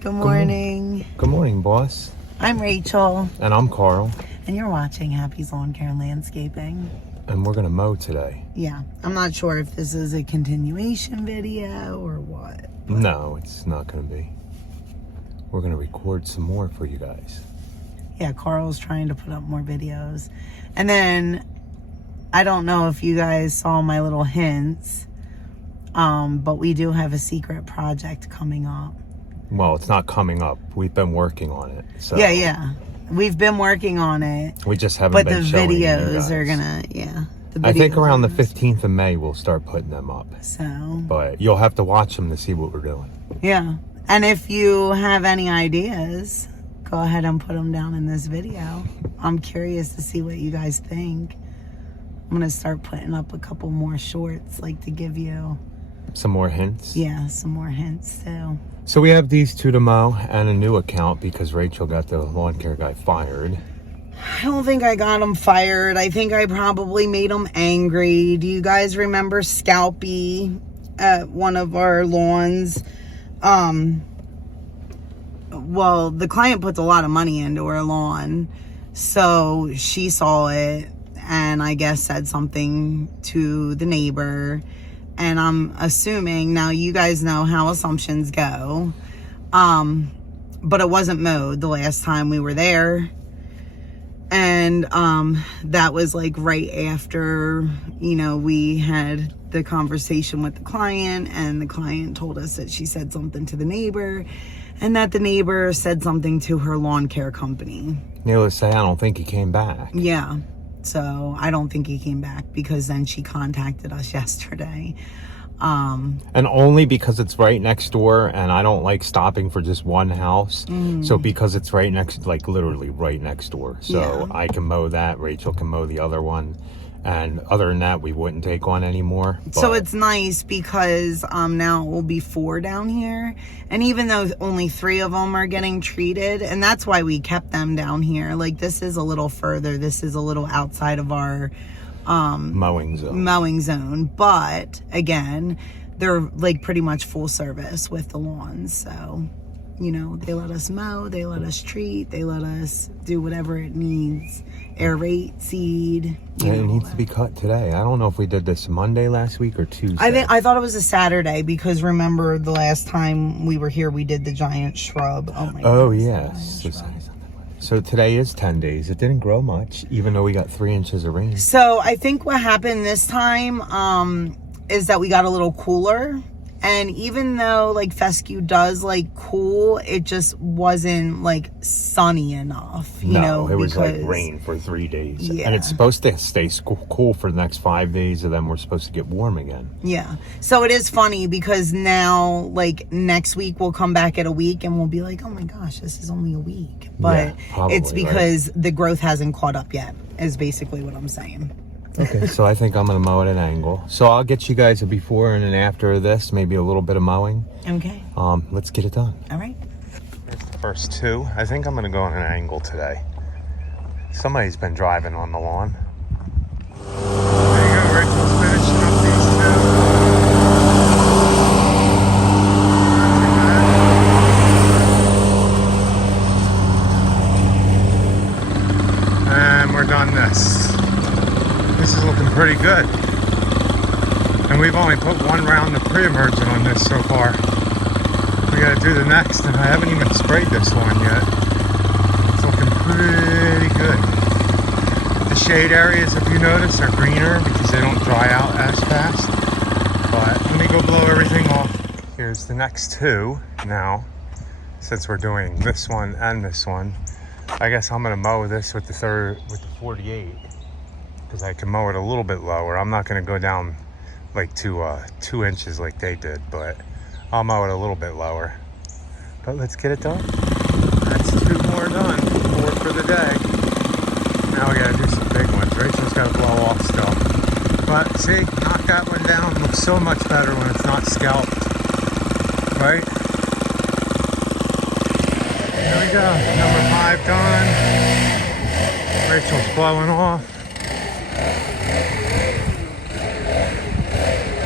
Good morning. Good morning, boss. I'm Rachel. And I'm Carl. And you're watching Happy's Lawn Care and Landscaping. And we're going to mow today. Yeah. I'm not sure if this is a continuation video or what. No, it's not going to be. We're going to record some more for you guys. Yeah, Carl's trying to put up more videos. And then, I don't know if you guys saw my little hints, but we do have a secret project coming up. Well, it's not coming up. We've been working on it. So Yeah. We've been working on it. We just haven't been showing you guys. But the videos are gonna, I think around the 15th of May, we'll start putting them up. So. But you'll have to watch them to see what we're doing. Yeah. And if you have any ideas, go ahead and put them down in this video. I'm curious to see what you guys think. I'm going to start putting up a couple more shorts, like to give you... Some more hints? Yeah, some more hints too. So we have these two to mow and a new account because Rachel got the lawn care guy fired. I don't think I got him fired. I think I probably made him angry. Do you guys remember Scalpy at one of our lawns? Well, the client puts a lot of money into her lawn, so she saw it and I guess said something to the neighbor. And I'm assuming, now you guys know how assumptions go, but it wasn't mowed the last time we were there. And that was like right after, we had the conversation with the client, and the client told us that she said something to the neighbor, and that the neighbor said something to her lawn care company. Needless to say, I don't think he came back. Yeah. So I don't think he came back, because then she contacted us yesterday. And only because it's right next door, and I don't like stopping for just one house. So because it's right next, like literally right next door. So I can mow that, Rachel can mow the other one. And other than that, we wouldn't take on anymore. So it's nice because now it will be 4 down here. And even though only 3 of them are getting treated, and that's why we kept them down here. Like, this is a little further. This is a little outside of our mowing zone. But again, they're like pretty much full service with the lawns. So, they let us mow, they let us treat, they let us do whatever it needs. Aerate, seed. And it needs to be cut today. I don't know if we did this Monday last week or Tuesday. I thought it was a Saturday, because remember the last time we were here, we did the giant shrub. Oh my god. Oh yes. So today is 10 days. It didn't grow much, even though we got 3 inches of rain. So I think what happened this time is that we got a little cooler. And even though like fescue does like cool, it just wasn't like sunny enough, it was like rain for 3 days. Yeah. And it's supposed to stay cool for the next 5 days, and then we're supposed to get warm again. Yeah. So it is funny, because now like next week we'll come back at a week and we'll be like, oh my gosh, this is only a week. But probably, it's because the growth hasn't caught up yet, is basically what I'm saying. Okay, so I think I'm going to mow at an angle. So I'll get you guys a before and an after of this, maybe a little bit of mowing. Okay. Let's get it done. All right. Here's the first 2. I think I'm going to go on an angle today. Somebody's been driving on the lawn. There you go, Rachel's finishing up these 2. And we're done this. This is looking pretty good. And we've only put 1 round of pre-emergent on this so far. We gotta do the next, and I haven't even sprayed this one yet. It's looking pretty good. The shade areas, if you notice, are greener because they don't dry out as fast. But let me go blow everything off. Here's the next 2 now. Since we're doing this one and this one, I guess I'm gonna mow this with the 48. Because I can mow it a little bit lower. I'm not going to go down like to 2 inches like they did, but I'll mow it a little bit lower. But let's get it done. That's 2 more done. 4 for the day. Now we got to do some big ones. Rachel's got to blow off still. But see, knock that one down. Looks so much better when it's not scalped. Right? There we go. Number 5 done. Rachel's blowing off.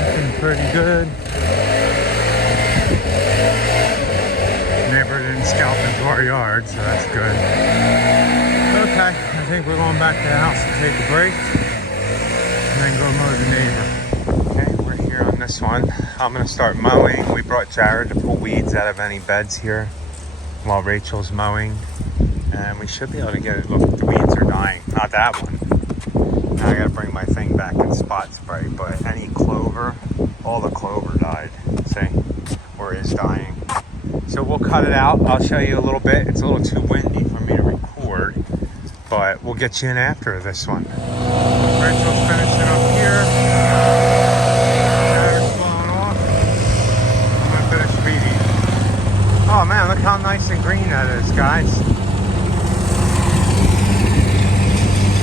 Looking pretty good. Neighbor scalping to our yard, so that's good. Okay, I think we're going back to the house to take a break and then go mow the neighbor. Okay, we're here on this one. I'm gonna start mowing. We brought Jared to pull weeds out of any beds here while Rachel's mowing. And we should be able to get it. Look, the weeds are dying. Not that one. Now I gotta bring my thing back and spot spray, but any clover, all the clover died. See? Or is dying. So we'll cut it out. I'll show you a little bit. It's a little too windy for me to record, but we'll get you in after this one. Rachel's finishing up here. Jared's blowing off. I'm gonna finish weeding. Oh man, look how nice and green that is, guys.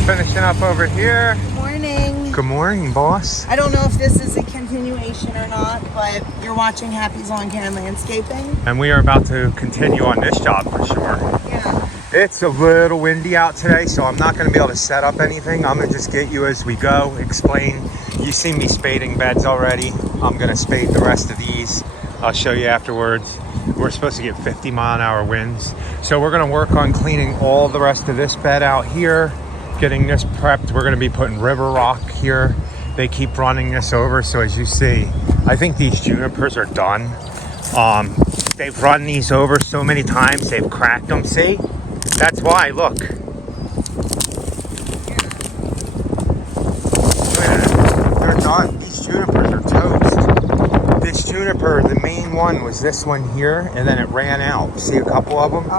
Finishing up over here. Morning. Good morning, boss. I don't know if this is a continuation or not, but you're watching Happy's Lawn Care and Landscaping. And we are about to continue on this job for sure. Yeah. It's a little windy out today, so I'm not going to be able to set up anything. I'm going to just get you as we go, explain. You see me spading beds already. I'm going to spade the rest of these. I'll show you afterwards. We're supposed to get 50-mile-an-hour winds. So we're going to work on cleaning all the rest of this bed out here, getting this prepped. We're going to be putting river rock here. They keep running this over, so as you see, I think these junipers are done. They've run these over so many times, they've cracked them. See? That's why, look. Look at that. They're done. These junipers are toast. This juniper, the main one was this one here, and then it ran out. See a couple of them?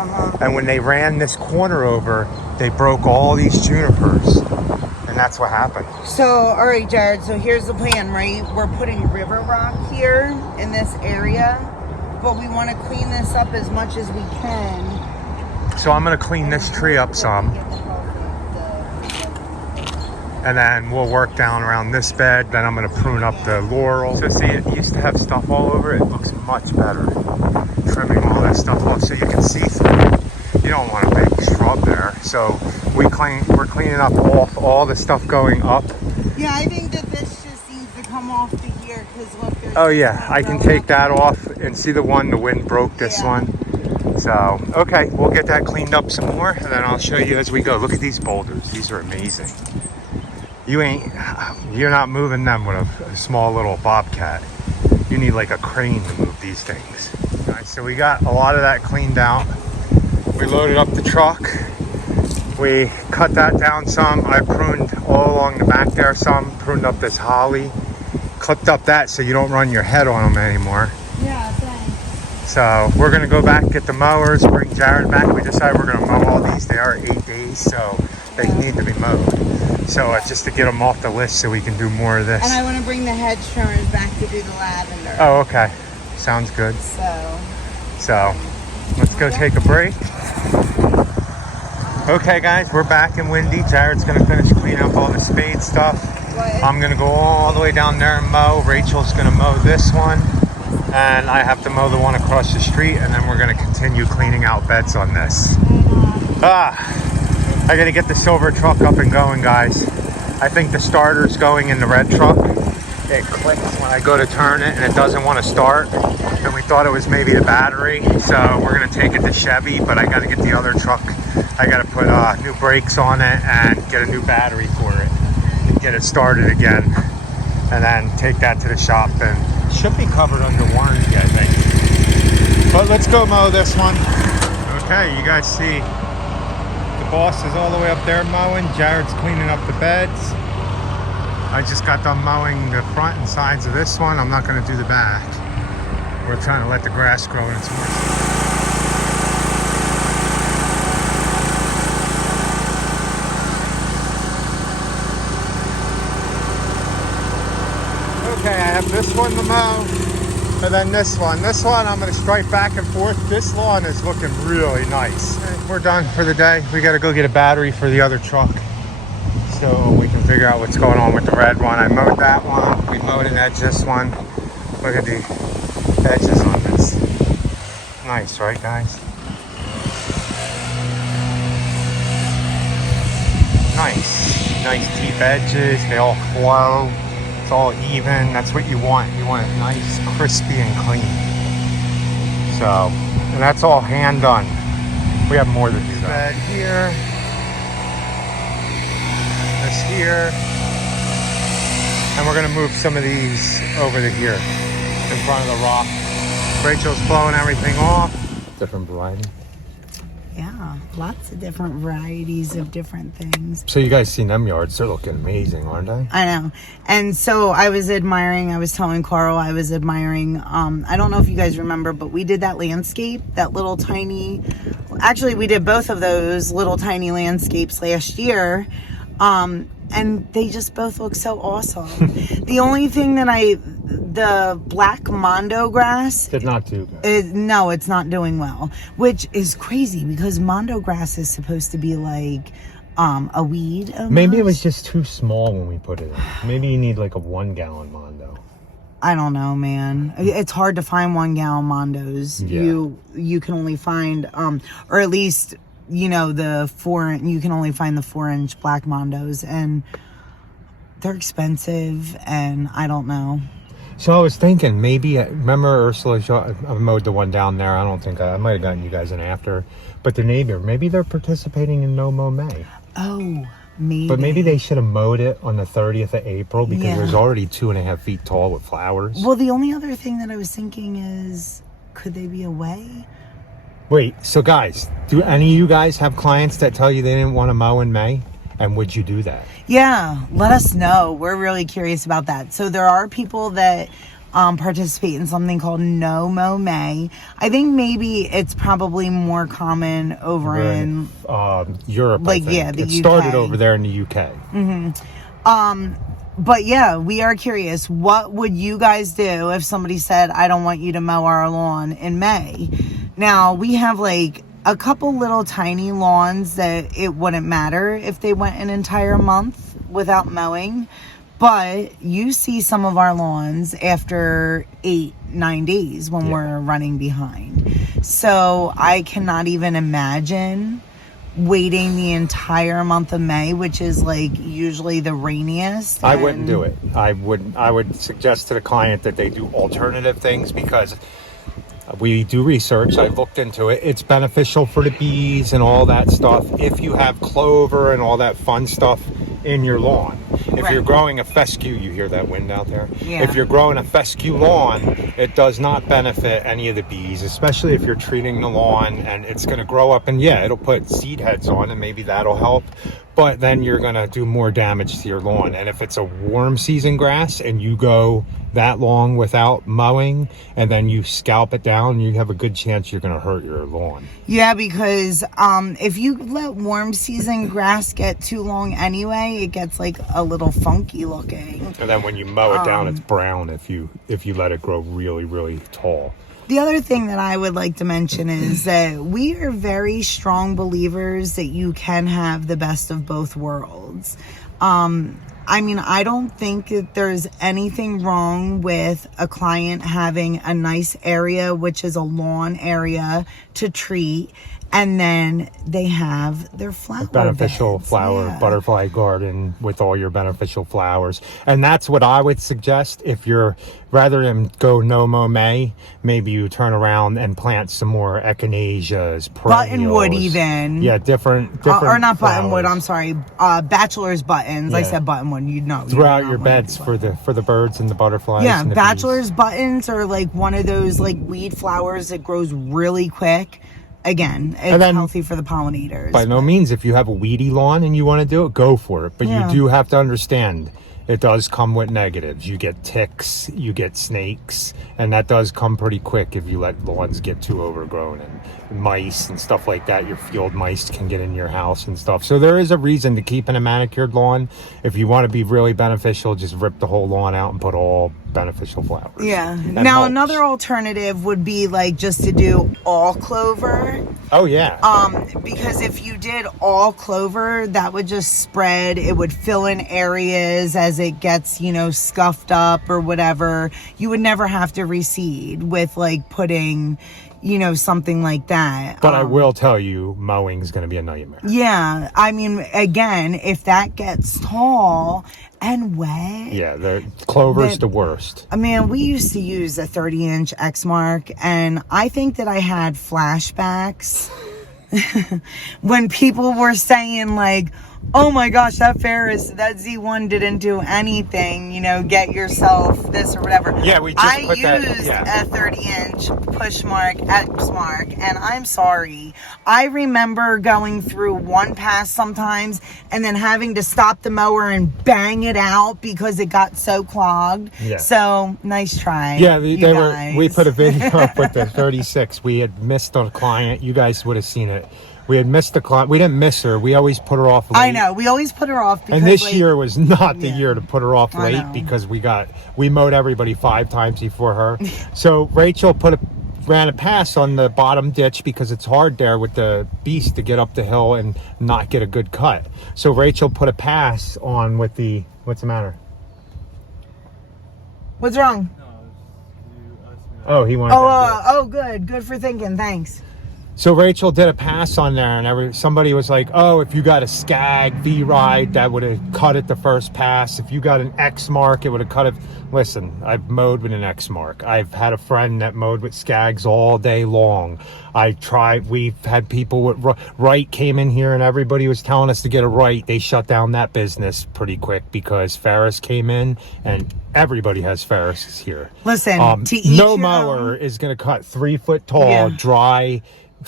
And when they ran this corner over, they broke all these junipers. And that's what happened. So, all right, Jared, so here's the plan, right? We're putting river rock here in this area, but we want to clean this up as much as we can. So I'm going to clean this tree up some. And then we'll work down around this bed. Then I'm going to prune up the laurel. So see, it used to have stuff all over it. It looks much better. Trimming all that stuff off so you can see through it. You don't want a big shrub there. So we're cleaning up all the stuff going up. Yeah, I think that this just needs to come off to here because look, there's oh yeah, I can take that off and see the wind broke this one. So, okay, we'll get that cleaned up some more and then I'll show you as we go. Look at these boulders. These are amazing. You're not moving them with a small little bobcat. You need like a crane to move these things. All right, so we got a lot of that cleaned out. We loaded up the truck. We cut that down some. I pruned all along the back there some. Pruned up this holly. Clipped up that so you don't run your head on them anymore. Yeah, thanks. So we're gonna go back, get the mowers, bring Jared back. We decided we're gonna mow all these. They are 8 days, so they need to be mowed. So just to get them off the list so we can do more of this. And I want to bring the hedge trimmers back to do the lavender. Oh, okay. Sounds good. So let's go take a break. Okay, guys, we're back in windy. Jared's going to finish cleaning up all the spade stuff. I'm going to go all the way down there and mow. Rachel's going to mow this one. And I have to mow the one across the street. And then we're going to continue cleaning out beds on this. I got to get the silver truck up and going, guys. I think the starter's going in the red truck. It clicks when I go to turn it and it doesn't want to start. And we thought it was maybe the battery. So we're going to take it to Chevy, but I got to get the other truck. I got to put new brakes on it and get a new battery for it. And get it started again. And then take that to the shop and it should be covered under warranty, I think. But let's go mow this one. Okay, you guys see the boss is all the way up there mowing. Jared's cleaning up the beds. I just got done mowing the front and sides of this one. I'm not going to do the back. We're trying to let the grass grow and it's more. Okay, I have this one to mow, and then this one. This one I'm going to stripe back and forth. This lawn is looking really nice. We're done for the day. We got to go get a battery for the other truck so we can figure out what's going on with the red one. I mowed that one. We mowed and edged this one. Look at the edges on this. Nice, right, guys? Nice deep edges. They all flow. It's all even. That's what you want. You want it nice, crispy, and clean. So And that's all hand done. We have more to do though. Bed here. This here. And we're gonna move some of these over to here in front of the rock. Rachel's blowing everything off. Different variety. Yeah, lots of different varieties of different things. So you guys seen them yards? They're looking amazing, aren't they? I know. And so I was telling Carl, I don't know if you guys remember, but we did that landscape, that little tiny, actually we did both of those little tiny landscapes last year. And they just both look so awesome. The only thing that the black mondo grass did not do good. No, it's not doing well, which is crazy because mondo grass is supposed to be like a weed almost. Maybe it was just too small when we put it in. Maybe you need like a 1 gallon mondo. I don't know, man. It's hard to find 1 gallon mondos. Yeah. You can only find or at least you know you can only find the 4-inch black mondos, and they're expensive, and I don't know. So I was thinking maybe, remember Ursula, I mowed the one down there. I don't think I might have gotten you guys in after, but the neighbor, maybe they're participating in No Mow May. Oh, maybe. But maybe they should have mowed it on the 30th of April because it was already 2.5 feet tall with flowers. Well, the only other thing that I was thinking is, could they be away? Wait, so guys, do any of you guys have clients that tell you they didn't want to mow in May? And would you do that? Yeah, let us know. We're really curious about that. So there are people that participate in something called No Mow May. I think maybe it's probably more common over in Europe. Like, I think. yeah, the UK. It started over there in the UK. Mm-hmm. But yeah, we are curious. What would you guys do if somebody said, I don't want you to mow our lawn in May? Now, we have like a couple little tiny lawns that it wouldn't matter if they went an entire month without mowing. But you see some of our lawns after 8-9 days when we're running behind. So I cannot even imagine waiting the entire month of May, which is like usually the rainiest. I wouldn't do it. I would suggest to the client that they do alternative things because we do research. I looked into it. It's beneficial for the bees and all that stuff if you have clover and all that fun stuff in your lawn. If you're growing a fescue, you hear that wind out there? Yeah. If you're growing a fescue lawn, it does not benefit any of the bees, especially if you're treating the lawn and it's going to grow up and it'll put seed heads on and maybe that'll help. But then you're going to do more damage to your lawn. And if it's a warm season grass and you go that long without mowing and then you scalp it down, you have a good chance you're going to hurt your lawn. Yeah, because if you let warm season grass get too long anyway, it gets like a little funky looking. And then when you mow it down, it's brown if you let it grow really, really tall. The other thing that I would like to mention is that we are very strong believers that you can have the best of both worlds. I mean, I don't think that there's anything wrong with a client having a nice area, which is a lawn area to treat, and then they have their flower beneficial beds. flower butterfly garden with all your beneficial flowers. And that's what I would suggest. If you're rather than go No Mow May, maybe you turn around and plant some more echinaceas, buttonwood, even different or not flowers. buttonwood, I'm sorry, bachelor's buttons. I said buttonwood, throughout your beds for the birds and the butterflies. And the bachelor's bees. Buttons are like one of those like weed flowers that grows really quick. Again, it's healthy for the pollinators. By no means, if you have a weedy lawn and you want to do it, go for it. But you do have to understand, it does come with negatives. You get ticks, you get snakes, and that does come pretty quick if you let lawns get too overgrown. And mice and stuff like that, your field mice can get in your house and stuff. So there is a reason to keep in a manicured lawn. If you want to be really beneficial, just rip the whole lawn out and put all beneficial flowers. Yeah. Now another alternative would be like just to do all clover. Oh yeah. Because if you did all clover, that would just spread. It would fill in areas as it gets, scuffed up or whatever. You would never have to reseed with like putting, you know, something like that. But I will tell you, mowing's going to be a nightmare. Yeah, I mean, again, if that gets tall and wet. Yeah, the clover's the worst. I mean, we used to use a 30-inch X-Mark, and I think that I had flashbacks when people were saying, like, oh my gosh, that Ferris, that Z1 didn't do anything, you know, get yourself this or whatever. Yeah, we just I put that, used yeah. a 30-inch Pushmark X-Mark, and I'm sorry. I remember going through one pass sometimes and then having to stop the mower and bang it out because it got so clogged. Yeah. So, nice try. Yeah, we put a guys. video up with the 36. We had missed a client. You guys would have seen it. We had missed the client. We didn't miss her. We always put her off late. I know. We always put her off. Because, and this like, year was not the yeah. year to put her off I late know. because we mowed everybody 5 times before her. So Rachel ran a pass on the bottom ditch because it's hard there with the beast to get up the hill and not get a good cut. So Rachel put a pass on with the, what's the matter? What's wrong? Oh, he wanted that ditch. Oh, good. Good for thinking. Thanks. So Rachel did a pass on there, and somebody was like, oh, if you got a Scag V-Ride, that would have cut it the first pass. If you got an X-Mark, it would have cut it. Listen, I've mowed with an X-Mark. I've had a friend that mowed with Skags all day long. We've had people with Right came in here, and everybody was telling us to get a Right. They shut down that business pretty quick because Ferris came in, and everybody has Ferris here. Listen, to each No your mower own. is going to cut 3 foot tall, Yeah. dry,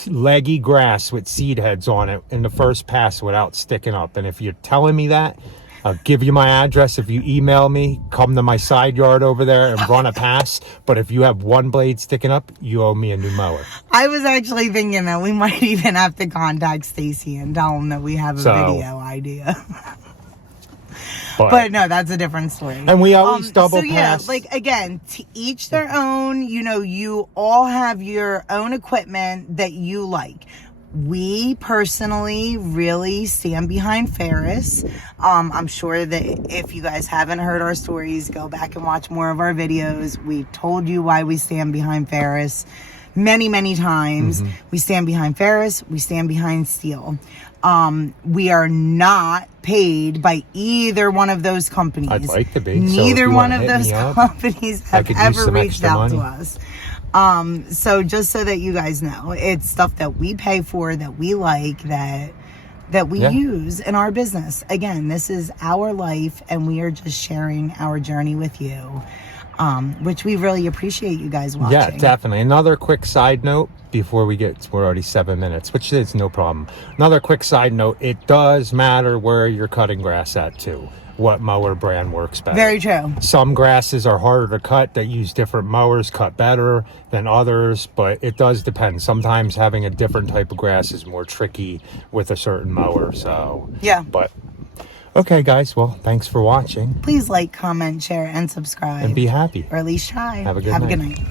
leggy grass with seed heads on it in the first pass without sticking up. And if you're telling me that, I'll give you my address. If you email me, come to my side yard over there and run a pass. But if you have one blade sticking up, you owe me a new mower. I was actually thinking that we might even have to contact Stacy and tell him that we have a video idea. But no, that's a different story. And we always double so yeah, pass. like, again, to each their own. You know, you all have your own equipment that you like. We personally really stand behind Ferris. I'm sure that if you guys haven't heard our stories, go back and watch more of our videos. We've told you why we stand behind Ferris many times. We stand behind Ferris. We stand behind Steel. We are not paid by either one of those companies. I'd like to be. Neither so one of those companies have ever reached out to us. So just so that you guys know, it's stuff that we pay for, that we like, that we use in our business. Again, this is our life, and we are just sharing our journey with you. Which we really appreciate you guys watching. Yeah, definitely. Another quick side note before we're already 7 minutes, which is no problem. Another quick side note, it does matter where you're cutting grass at too. What mower brand works better. Very true. Some grasses are harder to cut that use different mowers, cut better than others, but it does depend. Sometimes having a different type of grass is more tricky with a certain mower. So yeah. But okay, guys. Well, thanks for watching. Please like, comment, share, and subscribe. And be happy. Or at least try. Have a good night. night.